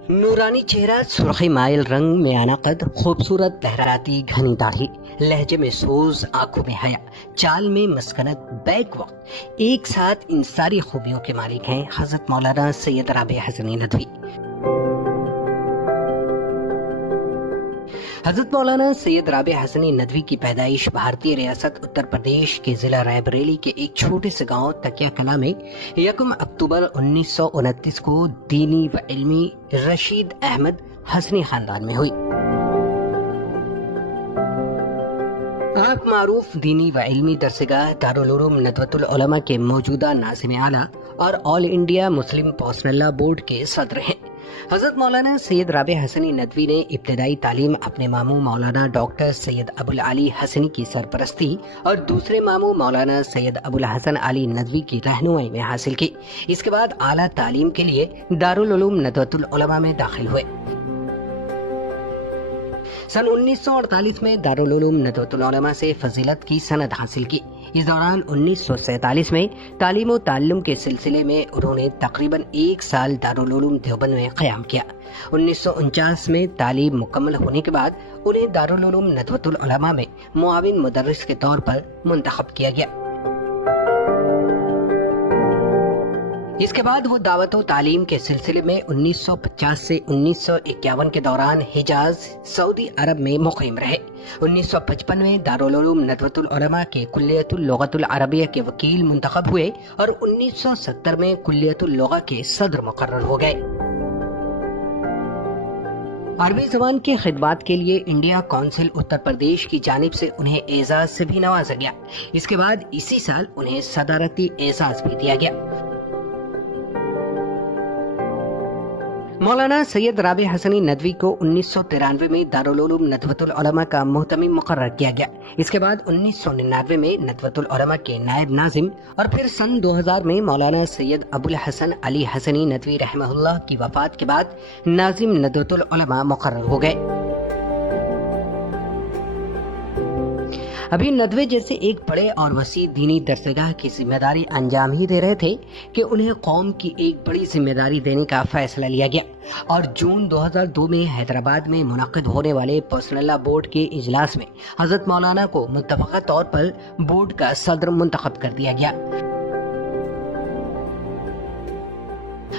नूरानी चेहरा, सुर्खी माइल रंग में आना कद, खूबसूरत लहराती घनी दाढ़ी, लहजे में सोज, आंखों में हया, चाल में मस्कनत, बैक वक्त, एक साथ इन सारी खूबियों के मालिक हैं हजरत मौलाना सैयद राबिया हसनी नदवी। हजरत मौलाना सैयद राबिया हसनी नदवी की पैदाइश भारतीय रियासत उत्तर प्रदेश के जिला रायबरेली के एक छोटे से गांव तकिया कला में 1 अक्टूबर 1929 को दीनी व इल्मी रशीद अहमद हसनी खानदान में हुई। आप मारूफ दीनी व इल्मी दरसगाह दारुल उलूम नदवतुल उलमा के मौजूदा नाज़िम आला और all India Muslim personal board के सदर हैं। हजरत मौलाना सैयद राबिया हसनी नदवी ने इब्तदाई तालीम अपने मामू मौलाना डॉक्टर सैयद अबुल अली हसनी की सरपरस्ती और दूसरे मामू मौलाना सैयद अबुल हसन अली नदवी की रहनुमाई में हासिल की। इसके बाद आला तालीम के लिए दारुल उलूम नदवतुल उलमा में दाखिल हुए। सन 1948 में दारुल उलूम नदवतुल उलमा से फजीलत की सनद हासिल की। इस दौरान 1947 में तालीम व ताल्लुम के सिलसिले में उन्होंने तकरीबन 1 साल दारुल उलूम देवबंद में क़याम किया। 1949 में तालीम मुकम्मल होने के बाद उन्हें दारुल उलूम नदवतुल उलमा में मुआविन मुदर्रिस के तौर पर मुंतखब किया गया। इसके बाद वो दावत व तालीम के सिलसिले में 1950 से 1951 के दौरान हिजाज, सऊदी अरब में मुक़ीम रहे। 1955 में दारुल उलूम नदवतुल उलमा के कुल्लियतुल लुग़तुल अरबिया के वकील मुंतखब हुए और 1970 में कुल्लियतुल लुग़ा के सदर मुकर्रर हो गए। अरबी ज़बान के खिदमात के लिए इंडिया काउंसिल उत्तर प्रदेश की जानिब से उन्हें एजाज से भी नवाजा गया। इसके बाद इसी साल उन्हें सदारती एजाज भी दिया गया। मौलाना सैयद राबिया हसनी नदवी को 1993 में दारुल उलूम नदवतुल उलमा का मुहतमिम मुकर्रर किया गया। इसके बाद 1999 में नदवतुल उलमा के नायब नाजिम और फिर सन 2000 में मौलाना सैयद अबुल हसन अली हसनी नदवी रहमहुल्लाह की वफात के बाद नाजिम नदवतुल उलमा मुकर्रर हो गए। अभी नदवे जैसे एक बड़े और वसी दीनी दरसगाह की जिम्मेदारी अंजाम ही दे रहे थे कि उन्हें कौम की एक बड़ी जिम्मेदारी देने का फैसला लिया गया और जून 2002 में हैदराबाद में मुनक्किद होने वाले पर्सनल बोर्ड के इजलास में हजरत मौलाना को मुत्तफ़क़ा तौर पर बोर्ड का सदर मुंतखब कर दिया गया।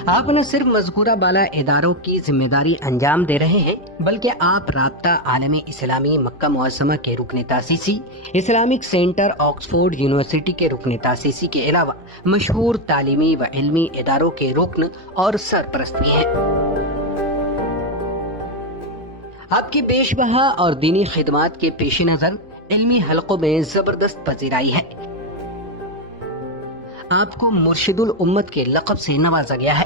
आप न सिर्फ मज़कूरा बाला इदारों की जिम्मेदारी अंजाम दे रहे हैं, बल्कि आप राब्ता आलमी इस्लामी मक्का मुअज़्ज़मा के रुकन तासीसी, इस्लामिक सेंटर ऑक्सफोर्ड यूनिवर्सिटी के रुकन तासीसी के अलावा मशहूर तालीमी व इल्मी इदारों के रुकन और सरपरस्त भी हैं। आपकी पेशबहा और दीनी खिदमात के पेश नज़र इल्मी हलकों में जबरदस्त पजीराई है। आपको मुर्शिदुल उम्मत के लक़ब से नवाजा गया है।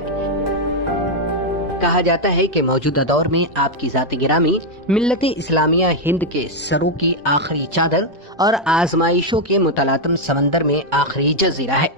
कहा जाता है कि मौजूदा दौर में आपकी ज़ात गिरामी मिल्लत इस्लामिया हिंद के सरों की आखिरी चादर और आजमाइशों के मुतलातम समंदर में आखिरी जजीरा है।